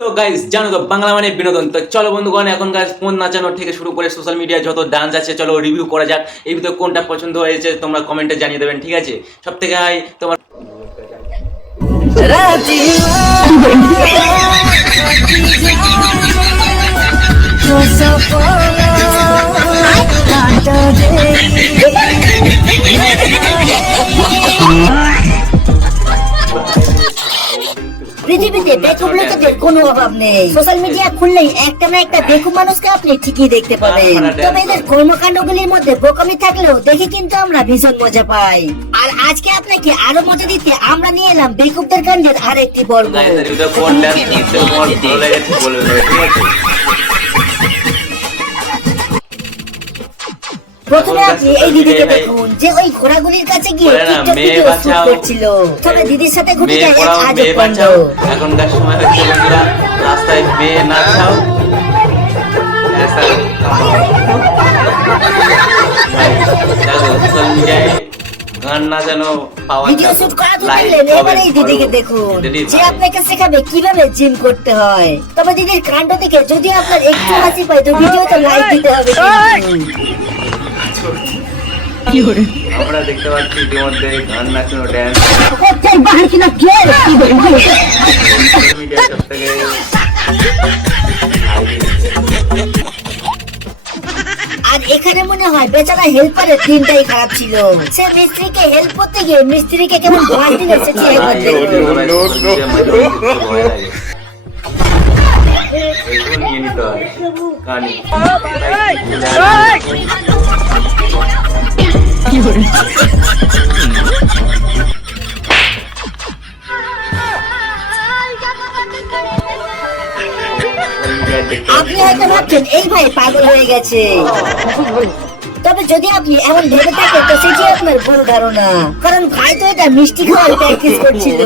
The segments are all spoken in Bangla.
তো গাইস জানো তো বাংলা মানে বিনোদন। তো চলো বন্ধুগণ, এখন গাইস ফোন নাচানোর থেকে শুরু করে সোশ্যাল মিডিয়ায় যত ডান্স আছে চলো রিভিউ করা যাক। এই ভিতরে কোনটা পছন্দ হয়েছে তোমরা কমেন্টে জানিয়ে দেবেন, ঠিক আছে? সব থেকে হাই তোমার পৃথিবীতে বেকুব লোকেদের কোনো অভাব নেই। সোশ্যাল মিডিয়া খুললেই একটা না একটা বেকুব মানুষকে আপনি ঠিকই দেখতে পাবেন। তবে এদের কর্মকাণ্ডগুলির মধ্যে বোকামি থাকলেও দেখে কিন্তু আমরা ভীষণ মজা পাই। আর আজকে আপনাকে আরো মজা দিতে আমরা নিয়ে এলাম বেকুবদের কাণ্ডের আরেকটি পর্ব। গাইস এই ভিতরে কোন ডান্স দেখতে তোমার ভালো লেগেছে বলে দেবে, ঠিক আছে? প্রথমে আপনি এই দিদিকে দেখুন যে ওই ঘোড়াগুলির কাছে গিয়ে টিকটক ভিডিও শুট করছিল। তবে দিদির সাথে ঘটে যায় এক আজব কাণ্ড। এখনকার সময় হচ্ছে বন্ধুরা, রাস্তায় মেয়ে নাচাও সোশ্যাল মিডিয়ায় গান নাচানো পাওয়া ভিডিও শুট করা তো দেখলেন, এবার এই দিদিকে দেখুন যে আপনাকে শেখাবে কিভাবে জিম করতে হয়। তবে দিদির কাণ্ড দেখে যদি আপনার একটু হাসি পায় তো ভিডিওতে লাইক দিতে হবে কিন্তু। আমরা দেখতে পাচ্ছি ইতিমধ্যে গান নাচানো ড্যান্স মিডিয়া সব থেকে আর এখানে মনে হয় বেচারা হেল্পারের দিনটাই খারাপ ছিল। সে মিস্ত্রিকে হেল্প করতে গিয়ে মিস্ত্রিকে কেমন ভয় দিলে সেটি একবার নিয়ে নিতে হয় কানি। আপনি হয়তো ভাবছেন এই ভাই পাগল হয়ে গেছে, তবে যদি আপনি এমন ভেবে থাকেন তো সেটি আপনার ভুল ধারণা। কারণ ভাই তো এটা মিষ্টি খাওয়ার প্র্যাকটিস করছিল।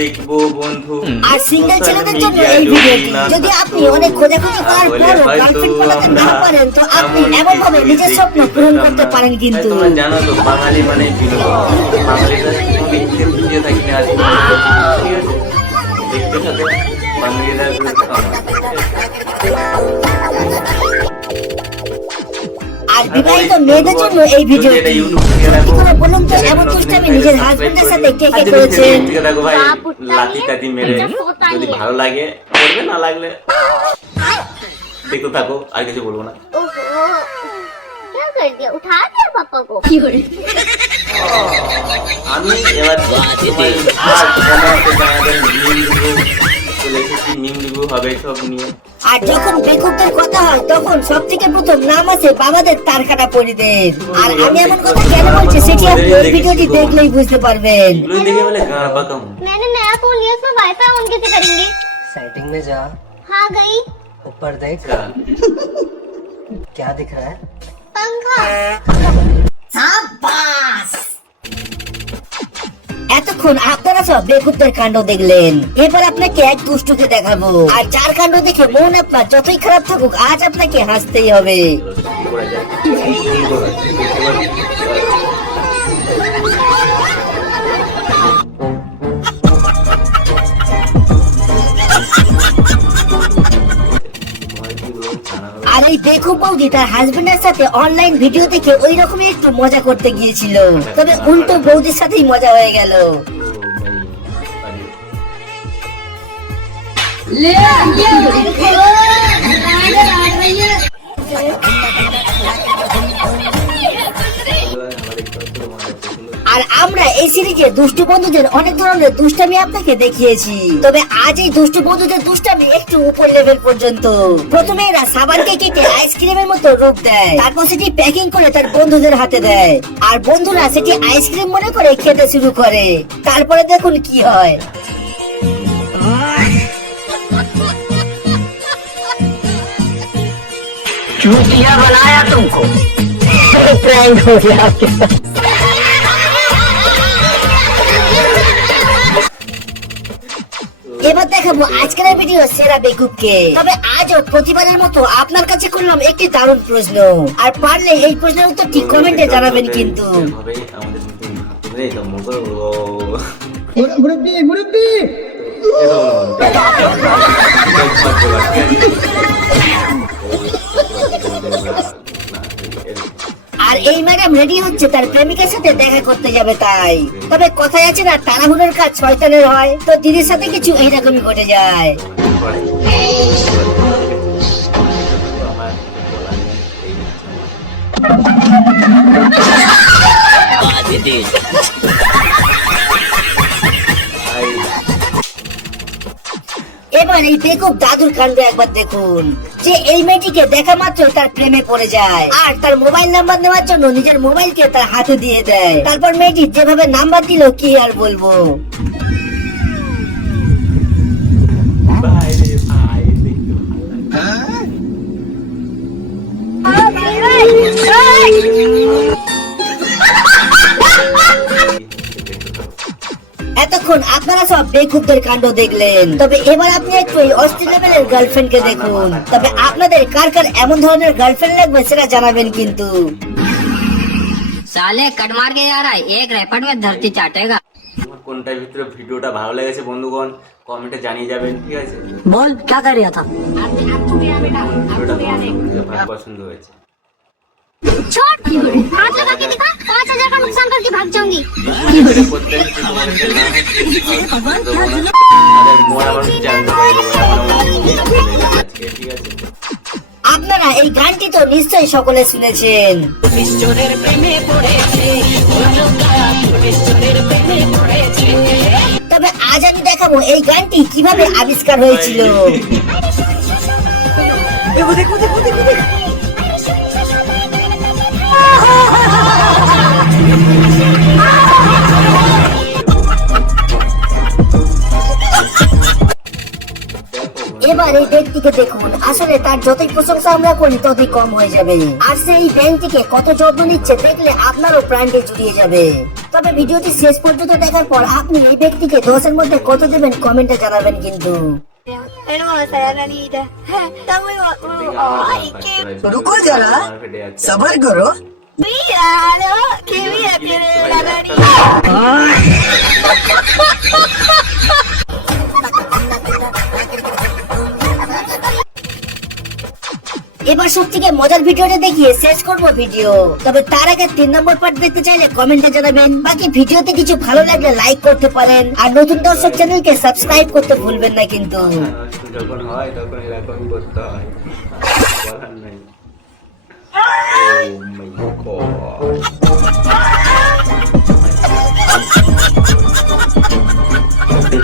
দেখবো বন্ধু আর সিঙ্গেল ছেলেদের জন্য এই ভিডিওটি। যদি আপনি অনেক খোঁজাখুঁজি করার পরও গার্লফ্রেন্ড পাঠাতে না পারেন তো আপনি এমন ভাবে নিজের স্বপ্ন পূরণ করতে পারেন কিন্তু। তোমরা জানো তো বাঙালি মানে বিনোদন। বাঙালিরা দেখতে বুঝে থাকি না আজ, ঠিক আছে? দেখতে সাথে বাঙালিরা আর বিবাহিত মেয়েদের জন্য এই ভিডিওটি। বলুন তো এমন দুষ্টামি নিজের হাজবেন্ডের সাথে কে কে করেছেন? দেখো ভাই, লাতি টাতি মেরে যদি ভালো লাগে করবে, না লাগলে দেখতে থাকো, আর কিছু বলবো না। क्या कर दिया? उठा दिया पापा को। আমি এবার মিম রিভিউ হবে সব নিয়ে। আর যখন বেকুবদের কথা হয় তখন সব থেকে প্রথম নাম আছে বাবাদের তারকাটা পরিদের। আর আমি এমন কথা কেন বলছি সেটি আপনি এই ভিডিওটি দেখলেই বুঝতে পারবেন। এগুলো দেখে বলে গান পাকাম। मैंने नया फोन लिया, उसमें वाईफाई ऑन कैसे करेंगे? सेटिंग में जा, हाँ गई। ऊपर देख क्या दिख रहा है। पंखा। এতক্ষণ আপনারা সব বেকুবদের কাণ্ড দেখলেন, এবার আপনাকে এক দুষ্টুকে দেখাবো। আর যার কাণ্ড দেখে মন আপনার যতই খারাপ থাকুক আজ আপনাকে হাসতেই হবে। আর এই বেকুব বৌদি তার হাজবেন্ডের সাথে অনলাইন ভিডিও দেখে ওই রকমই একটু মজা করতে গিয়েছিল, তবে উল্টো বৌদির সাথেই মজা হয়ে গেল। আর আমরা এই সিরিজে দুষ্টু বন্ধুদের অনেক ধরনের দুষ্টামি আপনাকে দেখিয়েছি, তবে আজ এই দুষ্টু বন্ধুদের দুষ্টামি একটু উপর লেভেল পর্যন্ত। প্রথমে এরা সাবানকে কেটে আইসক্রিমের মতো রূপ দেয়, তারপর সেটি প্যাকিং করে তার বন্ধুদের হাতে দেয়, আর বন্ধুরা সেটি আইসক্রিম মনে করে খেতে শুরু করে। তারপরে দেখুন কি হয়। चूतिया बनाया तुमको, प्रैंक हो गया आपके साथ। এবার দেখাবো আজকের ভিডিও সেরা বেকুবকে। তবে আজও প্রতিবারের মতো আপনার কাছে করলাম একটি দারুণ প্রশ্ন, আর পারলে এই প্রশ্নের উত্তরটি কমেন্টে জানাবেন কিন্তু। হবে আমাদের নতুন এই তো মোগল মুরব্বি আর এই ম্যাডাম রেডি হচ্ছে তার প্রেমিকের সাথে দেখা করতে যাবে তাই। তবে কথায় আছে না, তাড়াহুড়োর কাজ শয়তানের হয়, তো দিদির সাথে কিছু এইরকমই ঘটে যায়। এবার এই বেকুব দাদুর কাণ্ড একবার দেখুন, যে এই মেয়েটিকে দেখা মাত্র তার প্রেমে পড়ে যায় আর তার মোবাইল নাম্বার নেওয়ার জন্য নিজের মোবাইলকে তার হাতে দিয়ে দেয়। তারপর মেয়েটি যেভাবে নাম্বার দিল কি আর বলবো। এতক্ষণ আপনারা সব বেকুবদের কাণ্ড দেখলেন, তবে এবার আপনি একটু এই অস্থির লেভেলের গার্লফ্রেন্ডকে দেখুন। তবে আপনাদের কার কার এমন ধরনের গার্লফ্রেন্ড লাগবে সেটা জানাবেন কিন্তু। साले कट मार के आ रहा है एक रैपट में धरती चाटेगा। তোমার কোনটার ভিতরে ভিডিওটা ভালো লেগেছে বন্ধুগণ কমেন্টে জানিয়ে যাবেন, ঠিক আছে? बोल क्या कर रहा था? ভিডিওটা ভালো পছন্দ হয়েছে। छोड़ हाथ लगा के दिखा, 5,000 का नुकसान करके भाग जाऊंगी। প্রত্যেকটা তোমাদের নাম তাদের মোড়া মানুষ জানতে পারবে আজকে, ঠিক আছে? আপনারা এই গানটি তো নিশ্চয়ই সকলে শুনেছেন। তবে আজ আমি দেখাবো এই গানটি কিভাবে আবিষ্কার হয়েছিল। এবার এই ব্যক্তিকে দেখুন, আসলে তার যতই প্রশংসা আমরা করি ততই কম হয়ে যাবে। আর সে এই ব্যাংকটিকে কত যত্ন নিচ্ছে দেখলে আপনারও প্রাণটি জুড়িয়ে যাবে। তবে ভিডিওটি শেষ পর্যন্ত দেখার পর আপনি এই ব্যক্তিকে 10-এর মধ্যে কত দেবেন কমেন্টে জানাবেন কিন্তু। रुको जरा सबर करो। এবার সব থেকে মজার ভিডিওটা দেখিয়ে শেষ করবো ভিডিও। তবে তার আগে 3 নম্বর পার্ট দেখতে চাইলে কমেন্টে জানাবেন। বাকি ভিডিওতে কিছু ভালো লাগলে লাইক করতে পারেন, আর নতুন দর্শক চ্যানেলকে সাবস্ক্রাইব করতে ভুলবেন না কিন্তু। যখন হয় তখন এরকম করতে হয়, বলার নাই।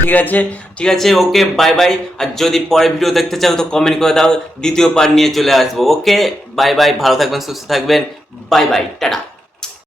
ঠিক আছে, ঠিক আছে, ওকে, বাই বাই। আর যদি পরের ভিডিও দেখতে চাও তো কমেন্ট করে দাও, দ্বিতীয় পার্ট নিয়ে চলে আসবো। ওকে, বাই বাই, ভালো থাকবেন, সুস্থ থাকবেন, বাই বাই, টাটা।